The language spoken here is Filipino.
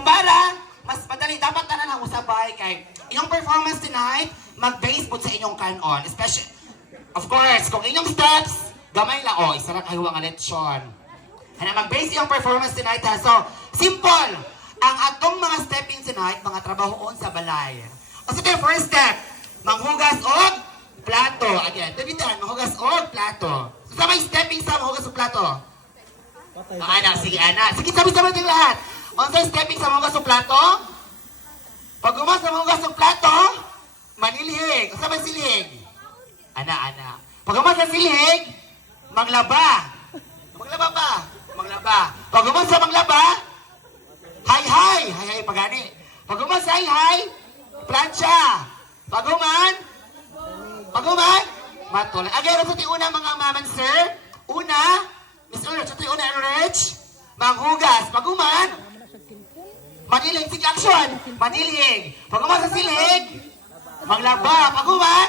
para mas madali, dapat na lang usabay kay inyong performance tonight, mag-base po sa inyong kanon. Especially, of course, kung inyong steps, gamay lang, isa na kayo ang lechon. Mag-base yung performance tonight ha. So, simple. Ang atong mga stepping tonight, mga trabahoon sa balay. O sige, first step, manghugas og plato. Again, Davidan, manghugas og plato. So, sabay stepping sa manghugas og plato. Ana, sige, ana. Sige, sabi-sabi natin lahat. Unsay stepping sa manghugas og plato? Pag gumas sa manghugas og plato, manilhig. O sabay silhig. Ana, ana. Pag gumas sa silhig, maglaba. Maglaba ba? Maglaba. Pag gumas sa maglaba, hay pagani. Pag gumas sa hay, plancha. Pag guman, matulay. Again, sa una mga maman sir, una, Miss Ulrich, sa una Ulrich, manghugas. Pag guman, manilig, sige action, manilig. Pag gumas sa silhig, maglaba. Pag guman,